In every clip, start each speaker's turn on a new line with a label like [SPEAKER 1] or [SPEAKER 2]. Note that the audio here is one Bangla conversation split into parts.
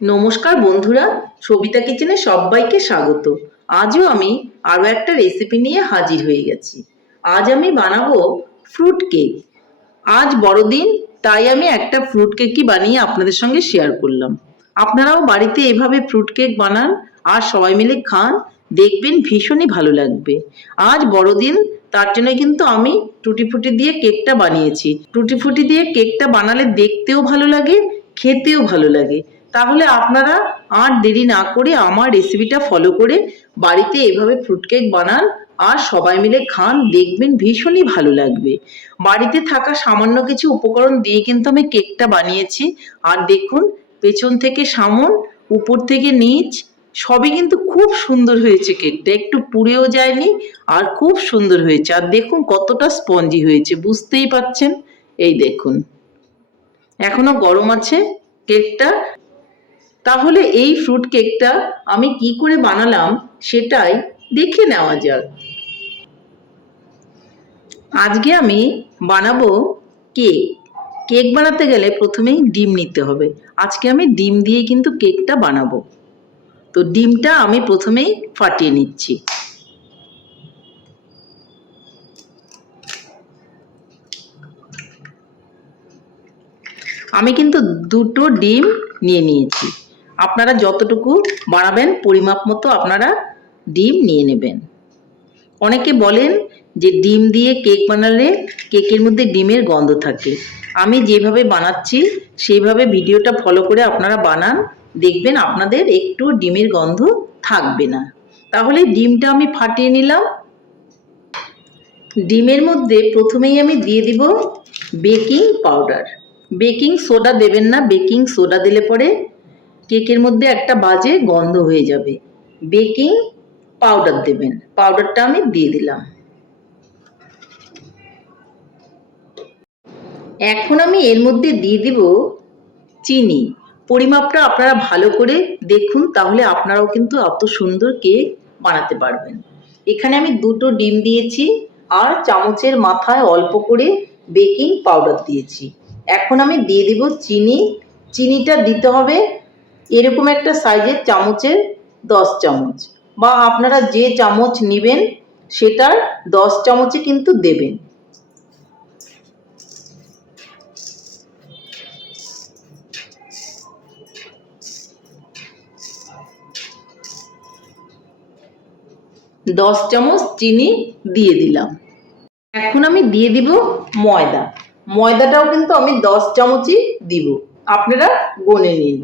[SPEAKER 1] নমস্কার বন্ধুরা, সবিতা কিচেনে সবাইকে স্বাগত। আজও আমি আরও একটা রেসিপি নিয়ে হাজির হয়ে গেছি। আজ আমি বানাবো ফ্রুট কেক আজ বড়দিন, তাই আমি একটা ফ্রুট কেকই বানিয়ে আপনাদের সঙ্গে শেয়ার করলাম। আপনারাও বাড়িতে এভাবে ফ্রুট কেক বানান আর সবাই মিলে খান, দেখবেন ভীষণই ভালো লাগবে। আজ বড়দিন, তার জন্য কিন্তু আমি টুটি ফুটি দিয়ে কেকটা বানিয়েছি। টুটি ফুটি দিয়ে কেকটা বানালে দেখতেও ভালো লাগে, খেতেও ভালো লাগে। তাহলে আপনারা আর দেরি না করে আমার রেসিপিটা ফলো করে বাড়িতে এভাবে ফ্রুট কেক বানান আর সবাই মিলে খান, দেখবেন ভীষণই ভালো লাগবে। বাড়িতে থাকা সামান্য কিছু উপকরণ দিয়ে কিন্তু আমি কেকটা বানিয়েছি। আর দেখুন, পেছন থেকে সামন উপর থেকে নিচ, সবই কিন্তু খুব সুন্দর হয়েছে কেকটা একটু পুড়েও যায়নি আর খুব সুন্দর হয়েছে। আর দেখুন কতটা স্পঞ্জি হয়েছে, বুঝতেই পাচ্ছেন? এই দেখুন। এখনও গরম আছে কেকটা তাহলে এই ফ্রুট কেকটা আমি কি করে বানালাম সেটাই দেখে নেওয়া যাক। আজকে আমি বানাবো কেক। কেক বানাতে গেলে প্রথমেই ডিম নিতে হবে। আজকে আমি ডিম দিয়ে কিন্তু কেকটা বানাবো। তো ডিমটা আমি প্রথমেই ফাটিয়ে নিচ্ছি। আমি কিন্তু দুটো ডিম নিয়ে নিয়েছি। আপনারা যতটুকু বাড়াবেন পরিমাপ মতো আপনারা ডিম নিয়ে নেবেন। অনেকে বলেন যে ডিম দিয়ে কেক বানালে কেকের মধ্যে ডিমের গন্ধ থাকে। আমি যেভাবে বানাচ্ছি, সেইভাবে ভিডিওটা ফলো করে আপনারা বানান, দেখবেন আপনাদের একটু ডিমের গন্ধ থাকবে না। তাহলে ডিমটা আমি ফাটিয়ে নিলাম। ডিমের মধ্যে প্রথমেই আমি দিয়ে দিব বেকিং পাউডার। বেকিং সোডা দেবেন না, বেকিং সোডা দিলে পরে কেকের মধ্যে একটা বাজে গন্ধ হয়ে যাবে। বেকিং পাউডার দেবেন। পাউডারটা আমি দিয়ে দিলাম। এখন আমি এর মধ্যে দিয়ে দিব চিনি। পরিমাপটা আপনারা ভালো করে দেখুন, তাহলে আপনারাও কিন্তু এত সুন্দর কেক বানাতে পারবেন। এখানে আমি দুটো ডিম দিয়েছি আর চামচের মাথায় অল্প করে বেকিং পাউডার দিয়েছি। এখন আমি দিয়ে দিব চিনি। চিনিটা দিতে হবে এরকম একটা সাইজের চামচের দশ চামচ বা আপনারা যে চামচ নেবেন সেটার দশ চামচে কিন্তু দেবেন। দশ চামচ চিনি দিয়ে দিলাম। এখন আমি দিয়ে দিব ময়দা। ময়দাটাও কিন্তু আমি দশ চামচই দিব। আপনারা গনে নিন।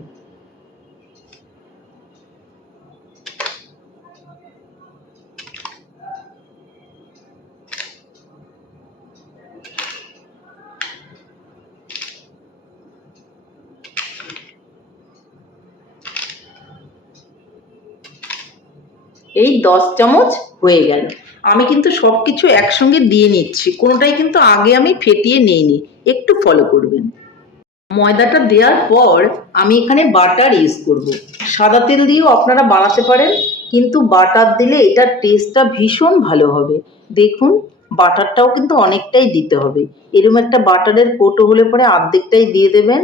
[SPEAKER 1] এই দশ চামচ হয়ে গেল। আমি কিন্তু সব কিছু একসঙ্গে দিয়ে নিচ্ছি। কোনোটাই কিন্তু আগে আমি ফেটিয়ে নিইনি। একটু ফলো করবেন। ময়দাটা দেওয়ার পর আমি এখানে বাটার ইউজ করব। সাদা তেল দিয়েও আপনারা বানাতে পারেন, কিন্তু বাটার দিলে এটার টেস্টটা ভীষণ ভালো হবে। দেখুন, বাটারটাও কিন্তু অনেকটাই দিতে হবে। এরকম একটা বাটারের কোটো হলে পরে অর্ধেকটাই দিয়ে দেবেন।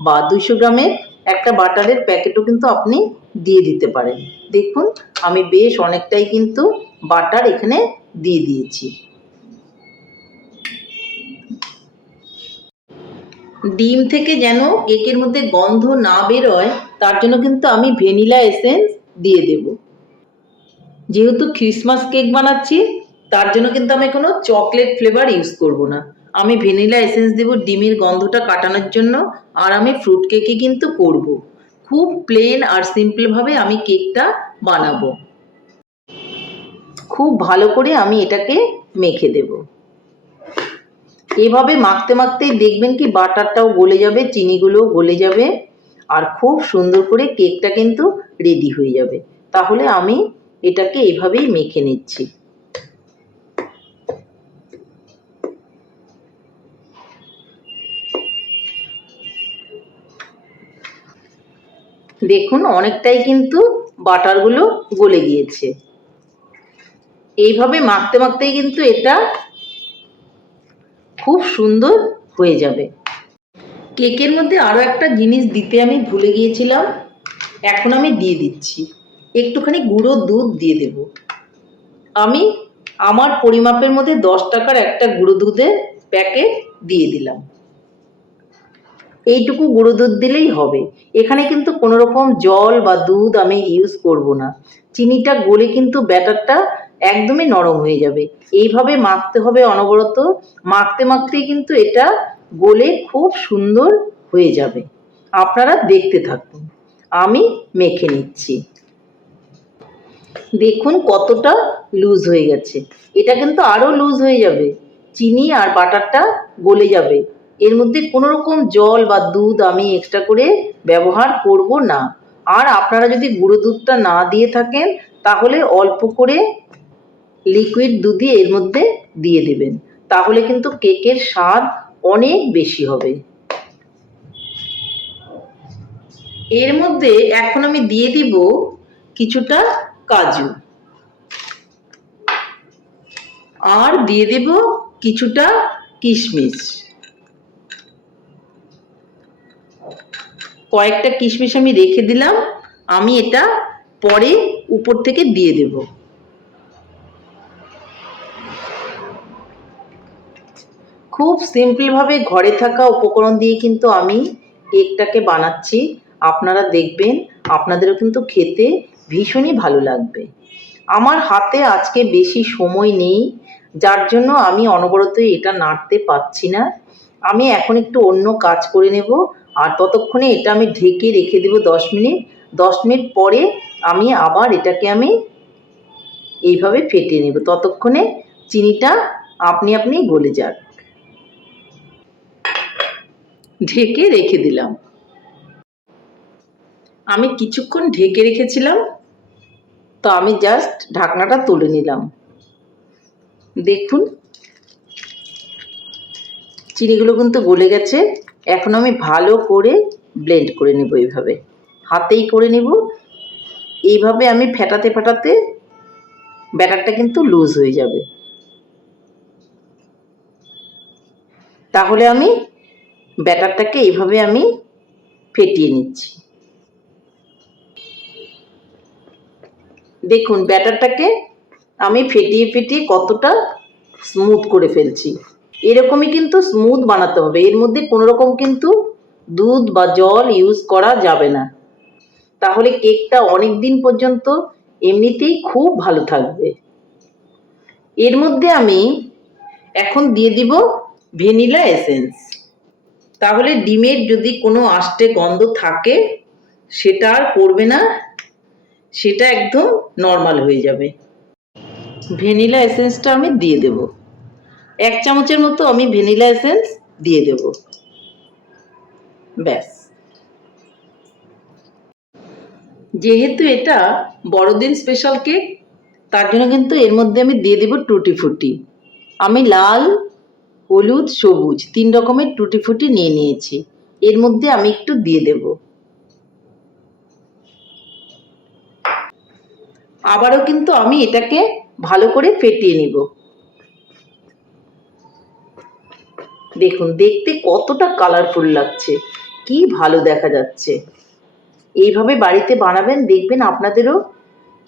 [SPEAKER 1] বা দুইশো গ্রামের একটা বাটারের প্যাকেটও কিন্তু আপনি দিয়ে দিতে পারেন। দেখুন, আমি বেশ অনেকটাই কিন্তু বাটার এখানে দিয়ে দিয়েছি। ডিম থেকে যেন কেকের মধ্যে গন্ধ না বেরোয়, তার জন্য কিন্তু আমি ভ্যানিলা এসেন্স দিয়ে দেব। যেহেতু ক্রিসমাস কেক বানাচ্ছি, তার জন্য কিন্তু আমি কোনো চকলেট ফ্লেভার ইউজ করব না। আমি ভ্যানিলা এসেন্স দেব, ডিমের গন্ধটা কাটানোর জন্য, আর আমি ফ্রুট কেকই কিন্তু করব। খুব প্লেন আর সিম্পলভাবে আমি কেকটা বানাবো। খুব ভালো করে আমি এটাকে মেখে দেব। এভাবে মাখতে মাখতেই দেখবেন কি বাটারটাও গলে যাবে, চিনিগুলোও গলে যাবে আর খুব সুন্দর করে কেকটা কিন্তু রেডি হয়ে যাবে। তাহলে আমি এটাকে এভাবেই মেখে নিচ্ছি। দেখুন, অনেকটাই কিন্তু বাটারগুলো গলে গিয়েছে। এইভাবে মাখতে মাখতেই কিন্তু এটা খুব সুন্দর হয়ে যাবে। কেকের মধ্যে আরও একটা জিনিস দিতে আমি ভুলে গিয়েছিলাম, এখন আমি দিয়ে দিচ্ছি। একটুখানি গুঁড়ো দুধ দিয়ে দেব। আমি আমার পরিমাপের মধ্যে দশ টাকার একটা গুঁড়ো দুধের প্যাকেট দিয়ে দিলাম। এইটুকু গুঁড়ো দুধ দিলেই হবে। এখানে কিন্তু কোনো রকম জল বা দুধ আমি ইউজ করব না। চিনিটা গলে কিন্তু ব্যাটারটা একদমই নরম হয়ে যাবে। এইভাবে মাখতে হবে অনবরত। মাখতে মাখতেই কিন্তু এটা গলে খুব সুন্দর হয়ে যাবে। আপনারা দেখতে থাকুন। আমি মেখে নিচ্ছি। দেখুন কতটা লুজ হয়ে গেছে। এটা কিন্তু আরও লুজ হয়ে যাবে। চিনি আর বাটারটা গলে যাবে। এর মধ্যে কোনো রকম জল বা দুধ আমি এক্সট্রা করে ব্যবহার করব না। আর আপনারা যদি গুঁড়ো দুধটা না দিয়ে থাকেন, তাহলে অল্প করে লিকুইড দুধই এর মধ্যে দিয়ে দেবেন। তাহলে কিন্তু কেকের স্বাদ অনেক বেশি হবে। এর মধ্যে এখন আমি দিয়ে দিব কিছুটা কাজু। আর দিয়ে দেব কিছুটা কিশমিশ। কয়েকটা কিশমিশ আমি রেখে দিলাম, আমি এটা পরে উপর থেকে দিয়ে দেব। খুব সিম্পলভাবে ঘরে থাকা উপকরণ দিয়ে কিন্তু আমি কেকটাকে বানাচ্ছি। আপনারা দেখবেন, আপনাদেরও কিন্তু খেতে ভীষণই ভালো লাগবে। আমার হাতে আজকে বেশি সময় নেই, যার জন্য আমি অনবরত এটা নাড়তে পারছি না। আমি এখন একটু অন্য কাজ করে নেব। আর ততক্ষণে এটা আমি ঢেকে রেখে দেবো দশ মিনিট। দশ মিনিট পরে আমি আবার এটাকে আমি এইভাবে ফেটিয়ে নেব। ততক্ষণে চিনিটা আপনি আপনি গলে যাক। ঢেকে রেখে দিলাম। আমি কিছুক্ষণ ঢেকে রেখেছিলাম, তো আমি জাস্ট ঢাকনাটা তুলে নিলাম। দেখুন, চিনিগুলো কিন্তু গলে গেছে। এখন আমি ভালো করে ব্লেন্ড করে নেব এইভাবে। হাতেই করে নেব। এইভাবে আমি ফেটাতে ফেটাতে ব্যাটারটা কিন্তু লুজ হয়ে যাবে। তাহলে আমি ব্যাটারটাকে এইভাবে আমি ফেটিয়ে নিচ্ছি। দেখুন, ব্যাটারটাকে আমি ফেটিয়ে ফেটিয়ে কতটা স্মুথ করে ফেলছি। এরকমই কিন্তু স্মুথ বানাতে হবে। এর মধ্যে কোনো রকম কিন্তু দুধ বা জল ইউজ করা যাবে না। তাহলে কেকটা অনেক দিন পর্যন্ত এমনিতেই খুব ভালো থাকবে। এর মধ্যে আমি এখন দিয়ে দিব ভ্যানিলা এসেন্স। তাহলে ডিমের যদি কোনো আষ্টে গন্ধ থাকে, সেটা আর করবে না, সেটা একদম নর্মাল হয়ে যাবে। ভ্যানিলা এসেন্সটা আমি দিয়ে দেব। এক চামচের মতো আমি ভ্যানিলা এসেন্স দিয়ে দেব। ব্যাস। যেহেতু এটা বড়দিন স্পেশাল কেক তার জন্য কিন্তু এর মধ্যে আমি দিয়ে দেব টুটি ফুটি। আমি লাল, হলুদ, সবুজ তিন রকমের টুটি ফুটি নিয়ে নিয়েছি। এর মধ্যে আমি একটু দিয়ে দেব। আবারও কিন্তু আমি এটাকে ভালো করে ফেটিয়ে নিব। দেখুন, দেখতে কতটা কালারফুল লাগছে। কি ভালো দেখা যাচ্ছে। এইভাবে বাড়িতে বানাবেন, দেখবেন আপনাদেরও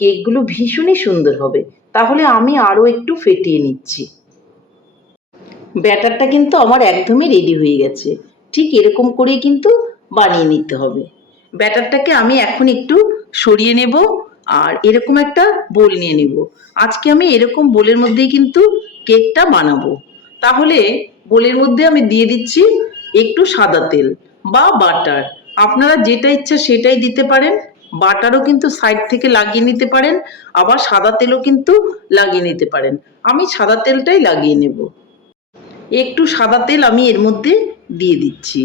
[SPEAKER 1] কেকগুলো ভীষণই সুন্দর হবে। তাহলে আমি আরও একটু ফেটিয়ে নিচ্ছি। ব্যাটারটা কিন্তু আমার একদমই রেডি হয়ে গেছে। ঠিক এরকম করেই কিন্তু বানিয়ে নিতে হবে। ব্যাটারটাকে আমি এখন একটু সরিয়ে নেব আর এরকম একটা বোল নিয়ে নেব। আজকে আমি এরকম বোলের মধ্যেই কিন্তু কেকটা বানাবো। তাহলে বোলের মধ্যে আমি দিয়ে দিচ্ছি একটু সাদা তেল বা বাটার। আপনারা যেটা ইচ্ছা সেটাই দিতে পারেন। বাটারও কিন্তু সাইড থেকে লাগিয়ে নিতে পারেন, আবার সাদা তেলও কিন্তু লাগিয়ে নিতে পারেন। আমি সাদা তেলটাই লাগিয়ে নেব। একটু সাদা তেল আমি এর মধ্যে দিয়ে দিচ্ছি।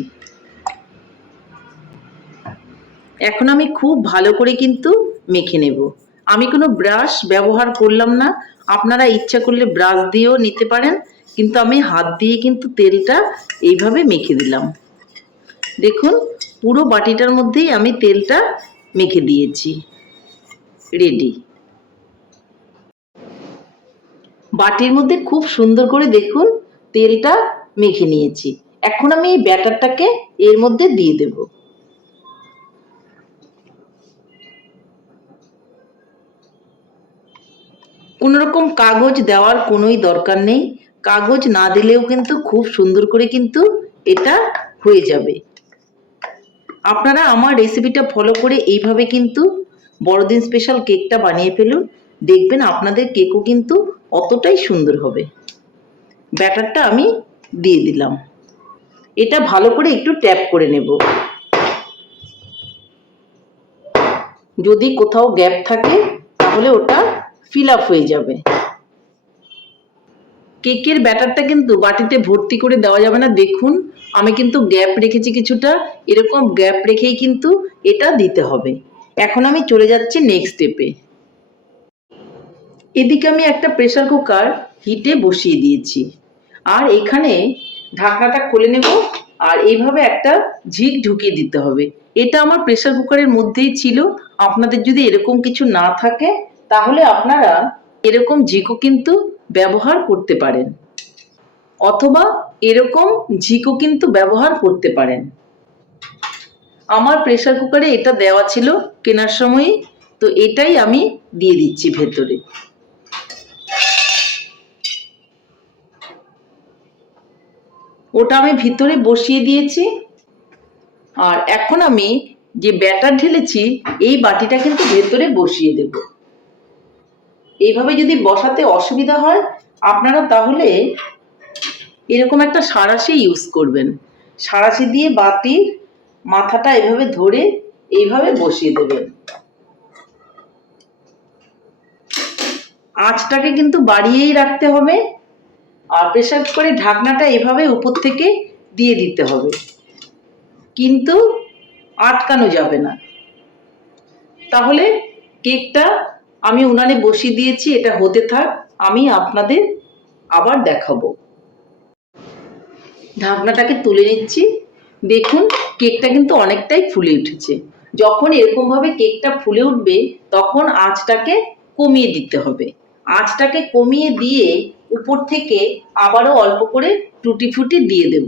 [SPEAKER 1] এখন আমি খুব ভালো করে কিন্তু মেখে নেব। আমি কোনো ব্রাশ ব্যবহার করলাম না। আপনারা ইচ্ছা করলে ব্রাশ দিয়েও নিতে পারেন। কিন্তু আমি হাত দিয়ে কিন্তু তেলটা এইভাবে মেখে দিলাম। দেখুন, পুরো বাটিটার মধ্যেই আমি তেলটা মেখে দিয়েছি। রেডি। বাটির মধ্যে খুব সুন্দর করে দেখুন, তেলটা মেখে নিয়েছি। এখন আমি এই ব্যাটারটাকে এর মধ্যে দিয়ে দেব। কোনোরকম কাগজ দেওয়ার কোনোই দরকার নেই। কাগজ না দিলেও কিন্তু খুব সুন্দর করে কিন্তু এটা হয়ে যাবে। আপনারা আমার রেসিপিটা ফলো করে এইভাবে কিন্তু বড়দিন স্পেশাল কেকটা বানিয়ে ফেলুন। দেখবেন আপনাদের কেকও কিন্তু অতটাই সুন্দর হবে। ব্যাটারটা আমি দিয়ে দিলাম। এটা ভালো করে একটু ট্যাপ করে নেব। যদি কোথাও গ্যাপ থাকে, তাহলে ওটা ফিল আপ হয়ে যাবে। কেকের ব্যাটারটা কিন্তু বাটিতে ভর্তি করে দেওয়া যাবে না। দেখুন, আমি কিন্তু গ্যাপ রেখেছি কিছুটা। এরকম গ্যাপ রেখেই কিন্তু এটা দিতে হবে। এখন আমি চলে যাচ্ছি নেক্সট স্টেপে এদিকে আমি একটা প্রেসার কুকার হিটে বসিয়ে দিয়েছি। আর এখানে ঢাকনাটা খুলে নেব আর এইভাবে একটা ঝিক ঢুকিয়ে দিতে হবে। এটা আমার প্রেসার কুকারের মধ্যেই ছিল। আপনাদের যদি এরকম কিছু না থাকে, তাহলে আপনারা এরকম ঝিকও কিন্তু ব্যবহার করতে পারেন। অথবা এরকম ঝিকো কিন্তু ব্যবহার করতে পারেন। আমার প্রেসার কুকারে এটা দেওয়া ছিল কেনার সময় তো এটাই আমি দিয়ে দিচ্ছি ভেতরে। ওটা আমি ভিতরে বসিয়ে দিয়েছি। আর এখন আমি যে ব্যাটার ঢেলেছি, এই বাটিটা কিন্তু ভেতরে বসিয়ে দেব। এইভাবে যদি বসাতে অসুবিধা হয়, আপনারা তাহলে এরকম একটা সাঁড়াশি ইউজ করবেন। সাঁড়াশি দিয়ে বাটির মাথাটা এভাবে ধরে এইভাবে বসিয়ে দেবেন। আঁচটাকে কিন্তু বাড়িয়েই রাখতে হবে আর প্রেসার কুকারে ঢাকনাটা এভাবে উপর থেকে দিয়ে দিতে হবে। কিন্তু আটকানো যাবে না। তাহলে কেকটা আমি উনানে বসিয়ে দিয়েছি, এটা হতে থাক, আমি আপনাদের আবার দেখাবো। ঢাকনাটাকে তুলে নিচ্ছি। দেখুন, কেকটা কিন্তু অনেকটাই ফুলে উঠেছে। যখন এরকমভাবে কেকটা ফুলে উঠবে, তখন আঁচটাকে কমিয়ে দিতে হবে। আঁচটাকে কমিয়ে দিয়ে উপর থেকে আবারও অল্প করে টুটি ফুটি দিয়ে দেব।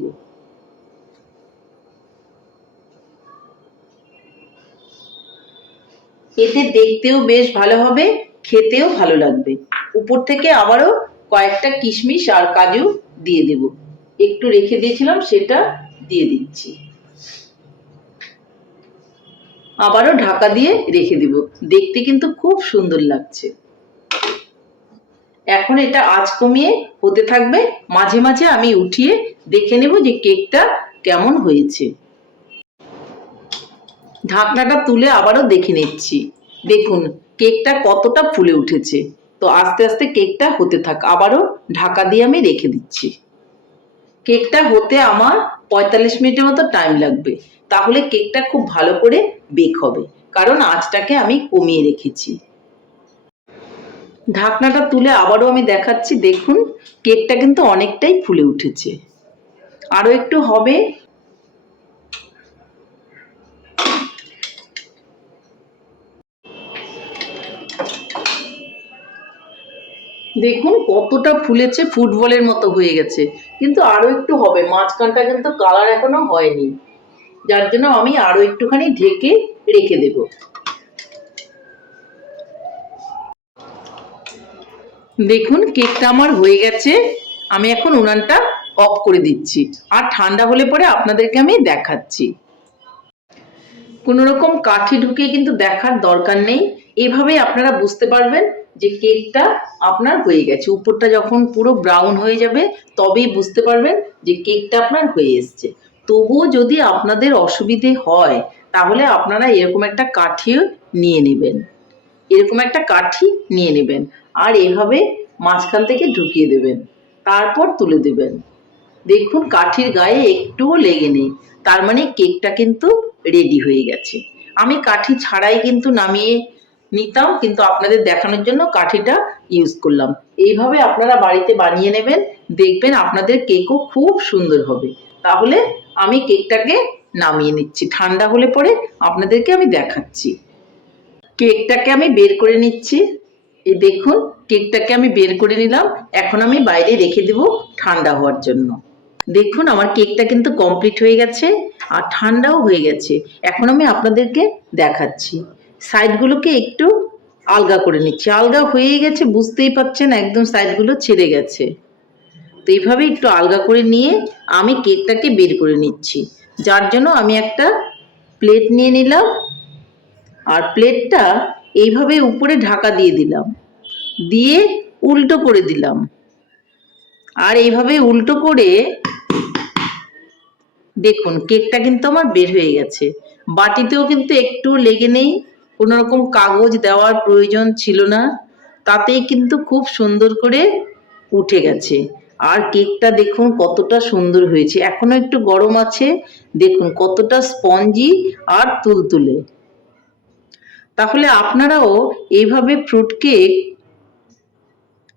[SPEAKER 1] এতে দেখতেও বেশ ভালো হবে, খেতেও ভালো লাগবে। উপর থেকে আবারও কয়েকটা কিশমিশ আর কাজু দিয়ে দেব। একটু রেখে দিয়েছিলাম, সেটা দিয়ে দিচ্ছি। আবারও ঢাকা দিয়ে রেখে দিব। দেখতে কিন্তু খুব সুন্দর লাগছে। এখন এটা আঁচ কমিয়ে হতে থাকবে। মাঝে মাঝে আমি উঠিয়ে দেখে নেব যে কেকটা কেমন হয়েছে। ঢাকনাটা তুলে আবারও দেখে নিচ্ছি। দেখুন, কেকটা কতটা ফুলে উঠেছে। তো আস্তে আস্তে কেকটা হতে থাক, আবারও ঢাকা দিয়ে আমি রেখে দিচ্ছি। কেকটা হতে আমার পঁয়তাল্লিশ মিনিটের মতো টাইম লাগবে। তাহলে কেকটা খুব ভালো করে বেক হবে। কারণ আঁচটাকে আমি কমিয়ে রেখেছি। ঢাকনাটা তুলে আবারও আমি দেখাচ্ছি, দেখুন, কেকটা কিন্তু অনেকটাই ফুলে উঠেছে। আরও একটু হবে দেখুন কতটা ফুলেছে ফুটবলের মতো হয়ে গেছে। কিন্তু আরও একটু হবে, মাঝখানটা কিন্তু কালার এখনও হয়নি। যার জন্য আমি আরও একটুখানি ঢেকে রেখে দেব। দেখুন কেকটা আমার হয়ে গেছে, আমি এখন উনানটা অফ করে দিচ্ছি। আর ঠান্ডা হলে পরে আপনাদেরকে আমি দেখাচ্ছি। কোনো রকম কাঠি ঢুকিয়ে কিন্তু দেখার দরকার নেই। এভাবেই আপনারা বুঝতে পারবেন যে কেকটা আপনার হয়ে গেছে। উপরটা যখন পুরো ব্রাউন হয়ে যাবে, তবেই বুঝতে পারবেন যে কেকটা আপনার হয়ে এসছে। তবুও যদি আপনাদের অসুবিধে হয়, তাহলে আপনারা এরকম একটা কাঠিও নিয়ে নেবেন। এরকম একটা কাঠি নিয়ে নেবেন আর এভাবে মাঝখান থেকে ঢুকিয়ে দেবেন। তারপর তুলে দেবেন। দেখুন, কাঠির গায়ে একটুও লেগে নেই। তার মানে কেকটা কিন্তু রেডি হয়ে গেছে। আমি কাঠি ছাড়াই কিন্তু নামিয়ে নিতাম, কিন্তু আপনাদের দেখানোর জন্য কাঠিটা ইউজ করলাম। এইভাবে আপনারা বাড়িতে বানিয়ে নেবেন, দেখবেন আপনাদের কেকও খুব সুন্দর হবে। তাহলে আমি কেকটাকে নামিয়ে নিচ্ছি। ঠান্ডা হলে পরে আপনাদেরকে আমি দেখাচ্ছি। কেকটাকে আমি বের করে নিচ্ছি। এই দেখুন কেকটাকে আমি বের করে নিলাম। এখন আমি বাইরে রেখে দেব ঠান্ডা হওয়ার জন্য। দেখুন, আমার কেকটা কিন্তু কমপ্লিট হয়ে গেছে আর ঠান্ডাও হয়ে গেছে। এখন আমি আপনাদেরকে দেখাচ্ছি। সাইডগুলোকে একটু আলগা করে নিচ্ছি। আলগা হয়ে গেছে, বুঝতেই পাচ্ছেন একদম সাইডগুলো ছেড়ে গেছে। তো এইভাবে একটু আলগা করে নিয়ে আমি কেকটাকে বের করে নিচ্ছি। যার জন্য আমি একটা প্লেট নিয়ে নিলাম আর প্লেটটা এইভাবে উপরে ঢাকা দিয়ে দিলাম। দিয়ে উল্টো করে দিলাম। আর এইভাবে উল্টো করে দেখুন, কেকটা কিন্তু আমার বের হয়ে গেছে। বাটিতেও কিন্তু একটু লেগে নেই। কোনো রকম কাগজ দেওয়ার প্রয়োজন ছিল না, তাতেই কিন্তু খুব সুন্দর করে উঠে গেছে। আর কেকটা দেখুন কতটা সুন্দর হয়েছে। এখনও একটু গরম আছে, দেখুন কতটা স্পঞ্জি আর তুলতুলে। তাহলে আপনারাও এইভাবে ফ্রুট কেক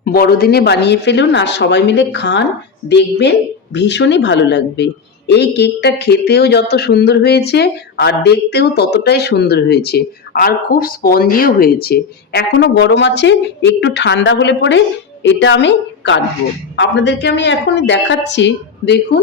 [SPEAKER 1] বড়দিনে বানিয়ে ফেলুন আর সবাই মিলে খান, দেখবেন ভীষণই ভালো লাগবে। এই কেকটা খেতেও যত সুন্দর হয়েছে, আর দেখতেও ততটাই সুন্দর হয়েছে। আর খুব স্পঞ্জিও হয়েছে। এখনও গরম আছে, একটু ঠান্ডা হলে পরে এটা আমি কাটবো। আপনাদেরকে আমি এখনই দেখাচ্ছি, দেখুন।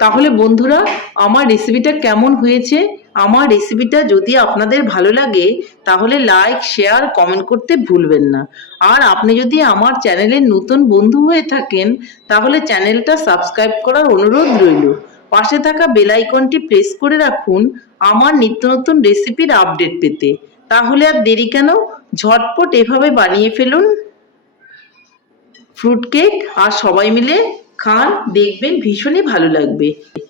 [SPEAKER 1] তাহলে বন্ধুরা, আমার রেসিপিটা কেমন হয়েছে? আমার রেসিপিটা যদি আপনাদের ভালো লাগে, তাহলে লাইক শেয়ার কমেন্ট করতে ভুলবেন না। আর আপনি যদি আমার চ্যানেলের নতুন বন্ধু হয়ে থাকেন, তাহলে চ্যানেলটা সাবস্ক্রাইব করার অনুরোধ রইল। পাশে থাকা বেল আইকনটি প্রেস করে রাখুন আমার নিত্য নতুন রেসিপির আপডেট পেতে। তাহলে আর দেরি কেন? ঝটপট এভাবে বানিয়ে ফেলুন। ফ্রুট কেক আর সবাই মিলে খান, দেখবেন ভীষণই ভালো লাগবে।